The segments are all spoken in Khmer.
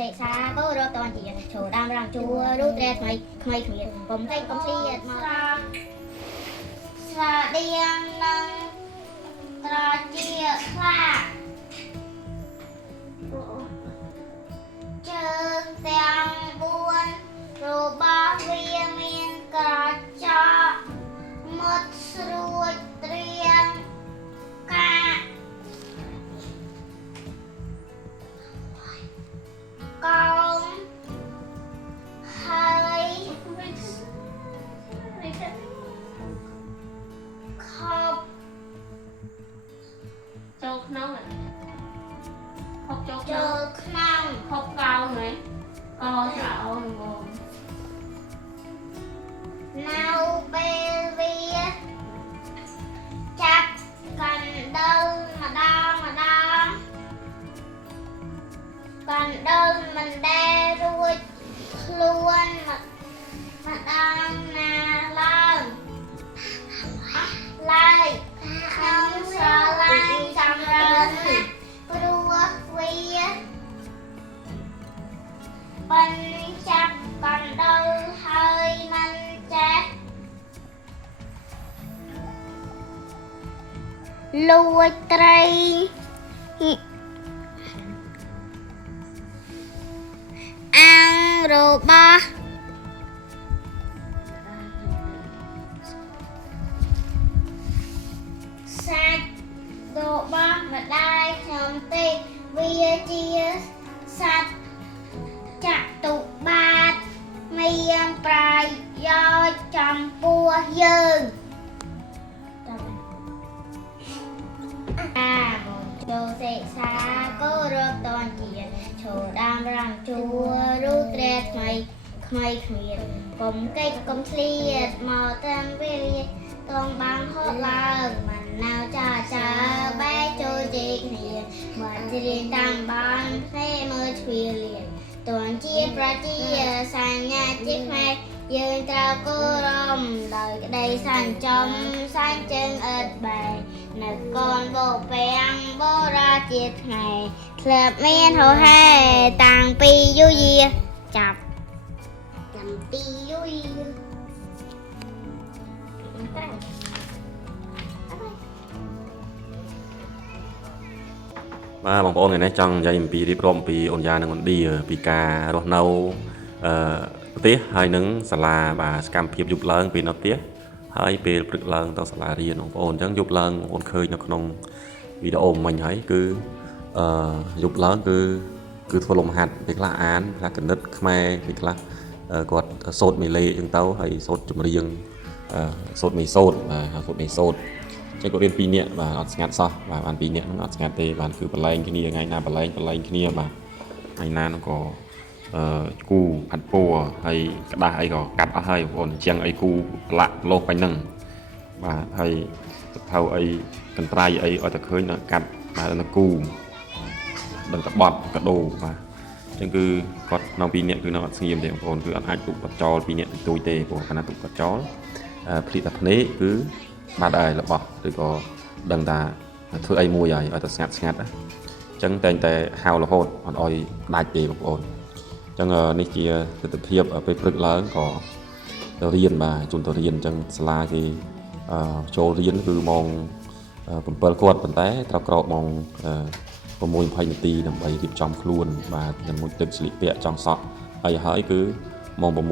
សេសាក៏រកតនជាឈរដាំរាំងជួរូត្រែថ្មីថ្មីគ្មានបំពេញកំព្រាមកស្រាដៀងនឹងត្រជាខ្លាជើងទាំង4របស់វាមានក្រចកមុតស្រួចត្រៀមការកោងហើយខប់ចូលក្នុងខប់ចូលក្នុង ខប់កោងហ៎កោស្រោងហ្មង នៅពេលវាចាប់កណ្ដុរម្ដងកណ្ដុរមិនដែលរួចខ្លួនម្ដងណាឡើយក្នុងស្រឡាញ់ចម្រើនណាស់ព្រោះវាបញ្ចាប់កណ្ដុរហើយមិនចេះលួចត្រីអាំងរបស់សាច់របស់ម្ដាយខ្ញុំទេវាជាសត្វចតុបាទមានប្រយោជន៍ចំពោះយើងមកចូលសេសាក៏រកតនជាឈរដាំរាំងជួរូត្រែថ្មីគ្មានកុំកិច្ចកុំធ្លៀតមកតាមវេលាតងបានហត់ឡើងមិននៅចាបែកចូលជេរគ្នាមកជ្រៀងតាមបានផ្សេមើលជ្វាលៀនតួនជាប្រជាសញ្ញាជាខ្មែរយើងត្រូវគោរពដោយក្តីសញ្ចំសាច់ជើងអើតបែកនៅកូនបោពាំងបរាជាតិខ្មែរធ្លាប់មានហោហែតាំងពីយូរយាចាប់ចាំពីយូរយាបាទបងប្អូនថ្ងៃនេះចង់និយាយអំពីរៀបរាប់អំពីអូនយ៉ានិងអូនឌីពីការរស់នៅប្រទេសហើយនឹងសាលាបាទសកម្មភាពយប់ឡើងពេលនៅផ្ទះហើយពេលព្រឹកឡើងទៅសាលារៀនបងប្អូនអញ្ចឹងយប់ឡើងបងប្អូនឃើញនៅក្នុងវីដេអូមិញហើយគឺយប់ឡើងគឺធ្វើលំហាត់ពេលខ្លះអានខ្លះគណិតខ្មែរពេលខ្លះគាត់សូត្រមេលេអញ្ចឹងទៅហើយសូត្រចម្រៀងសូត្រមេសូត្របាទសូត្រមេសូត្រចឹងគាត់រៀន2នាក់បាទអត់ស្ងាត់សោះបាទបាន2នាក់ហ្នឹងអត់ស្ងាត់ទេបានគឺបលែងគ្នាថ្ងៃណាបលែងគ្នាបាទថ្ងៃណាហ្នឹងក៏គូផាត់ពួរហើយក្តាស់អីក៏កាត់អស់ហើយបងប្អូនអញ្ចឹងអីគូប្រឡាក់លោះបាញ់ហ្នឹងបាទហើយទៅថៅអីកន្ត្រៃអីឲ្យតែឃើញដល់កាត់បាទដល់គូដឹងតែបត់កដោបាទអញ្ចឹងគឺគាត់នៅ2នាក់គឺនៅអត់ស្ងៀមទេបងប្អូនគឺអត់អាចទុកគាត់ចោល2នាក់ទួយទេព្រោះខណៈទុកគាត់ចោលភ្លីតែភ្នែកគឺបាត់ហើយរបស់ឬក៏ដឹងថាធ្វើអីមួយហើយឲ្យតែស្ងាត់អញ្ចឹងតែងតែហៅរហូតអត់ឲ្យដាច់ទេបងប្អូនអញ្ចឹងនេះជាទស្សនវិជ្ជាពេលព្រឹកឡើងក៏ទៅរៀនបាទជូនទៅរៀនអញ្ចឹងសាលាគេចូលរៀនគឺម៉ោង7គាត់ប៉ុន្តែត្រូវក្រោកម៉ោង6:20នាទីដើម្បីរៀបចំខ្លួនបាទជាមួយទឹកស្លៀកពាក់ចង់សក់ហើយគឺម៉ោង6:40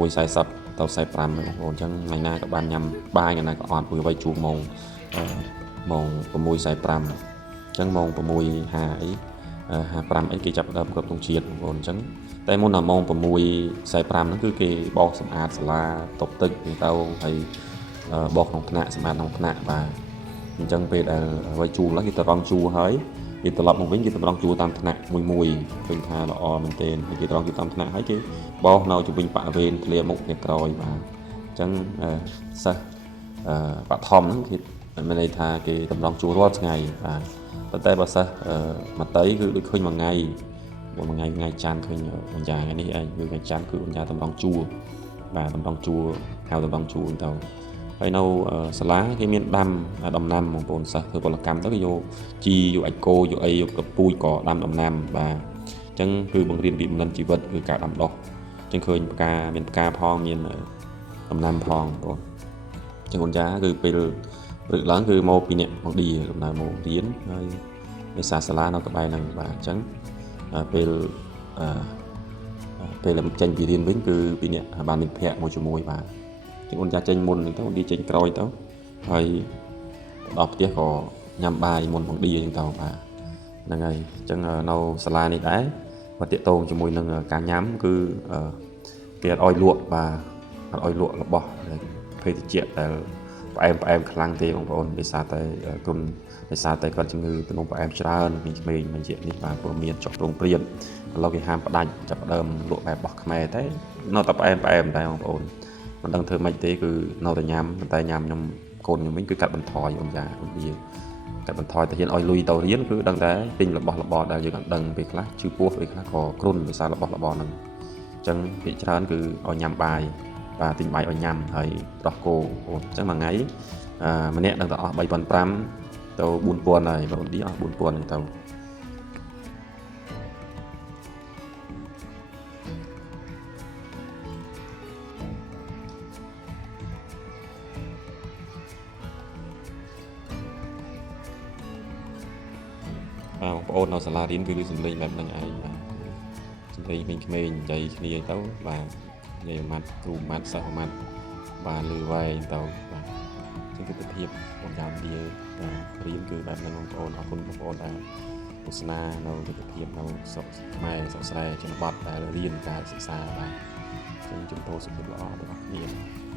ទៅ45បងប្អូនអញ្ចឹងថ្ងៃណាក៏បានញ៉ាំបាយថ្ងៃណាក៏អត់ព្រោះໄວជួបម៉ោង6:45អញ្ចឹងម៉ោង6:55អីគេចាប់ដើមគ្រប់ទងជាតិបងប្អូនអញ្ចឹងតែមុនដល់ម៉ោង6:45ហ្នឹងគឺគេបោសសម្អាតសាលាតុបទឹកទៅហើយបោសក្នុងថ្នាក់សម្អាតក្នុងថ្នាក់បាទអញ្ចឹងពេលដែលໄວជួបឡើងគេទៅរងជួហើយគេត្រឡប់មកវិញគេទៅរងជួតាមថ្នាក់មួយឃើញថាល្អមែនទែនគេត្រង់ជួតាមថ្នាក់ហើយគេបោសនៅជុំវិញបរិវេណធ្លាមុខធ្លាក្រោយបាទអញ្ចឹងសិស្សបឋមហ្នឹងគេមានន័យថាគេតម្រង់ជួរាល់ថ្ងៃបាទប៉ុន្តែបើសិស្សមត្តេយ្យគឺដូចឃើញមួយថ្ងៃច័ន្ទឃើញអញ្ចឹងថ្ងៃនេះឯងគឺថ្ងៃច័ន្ទគឺអញ្ចឹងតម្រង់ជួបាទតម្រង់ជួហៅតម្រង់ជួទៅហើយនៅសាលាគេមានដាំដំណាំបងប្អូនសិស្សធ្វើពលកម្មទៅគេយកជីយកអាចគោយកអីយកកពូជក៏ដាំដំណាំបាទអ ចឹងគឺបង្រៀនពីបំណិនជីវិតគឺការដាំដុះចឹងឃើញផ្កាមានផ្កាផងមានដំណាំផងបងចឹងអូនចាគឺពេលព្រឹកឡើងគឺមកពីអ្នកមកឌីដំណើរមករៀនហើយនៅសាលានៅក្បែរហ្នឹងបាទអញ្ចឹងពេលពេលចេញពីរៀនវិញគឺពីអ្នកបានមិត្តភ័ក្តិមួយជាមួយបាទចឹងអូនចាចេញមុនហ្នឹងទៅអូនឌីចេញក្រោយទៅហើយដល់ផ្ទះក៏ញ៉ាំបាយមុនផងឌីចឹងទៅបាទហ្នឹងហើយអញ្ចឹងនៅសាលានេះដែរបាទតាក់ទងជាមួយនឹងការញ៉ាំគឺគេអត់ឲ្យលក់បាទអត់ឲ្យលក់របស់ភេទជ្ជៈដែលផ្អែមខ្លាំងទេបងប្អូនដោយសារតែគុណដោយសារតែគាត់ជំងឺទំនំផ្អែមច្រើនពីក្មេងបញ្ជាក់នេះបាទព្រោះមានចុះប្រងព្រាតឥឡូវគេហាមផ្ដាច់ចាប់ដើមលក់បែបរបស់ខ្មែរតែនៅតែផ្អែមដែរបងប្អូនមិនដឹងធ្វើម៉េចទេគឺនៅតែញ៉ាំតែញ៉ាំខ្ញុំកូនខ្ញុំវិញគឺកាត់បន្ថយអូនចាអូនវាកាត់បន្ថយតែហ៊ានឲ្យលុយទៅរៀនគឺដឹងតែទិញរបស់របរដែលយើងអត់ដឹងពេលខ្លះជឿពោះពេលខ្លះក៏គ្រុនដោយសាររបស់របរហ្នឹងអញ្ចឹងភាគច្រើនគឺឲ្យញ៉ាំបាយបាទទិញបាយឲ្យញ៉ាំហើយដោះគោអូនអញ្ចឹងមួយថ្ងៃម្នាក់នឹងទៅអស់ 3,500 ទៅ 4,000 ហើយបងឌីអស់ 4,000 ហ្នឹងទៅបងប្អូននៅសាលារៀនគឺសំឡេងបែបហ្នឹងឯងបាទសំឡេងក្មេងៗនិយាយគ្នាទៅបាទនិយាយម៉ាត់គ្រូម៉ាត់សិស្សម៉ាត់បាទលឺវែងទៅបាទជាទស្សនវិជ្ជាបងចាំវាបាទរៀនគឺបែបហ្នឹងបងប្អូនអរគុណបងប្អូនដែលទស្សនានៅទស្សនវិជ្ជានៅស្រុកខ្មែរស្រុកស្រែជនបទដែលរៀនការសិក្សាបាទចឹងជំរាបសុខល្អទាំងអស់គ្នា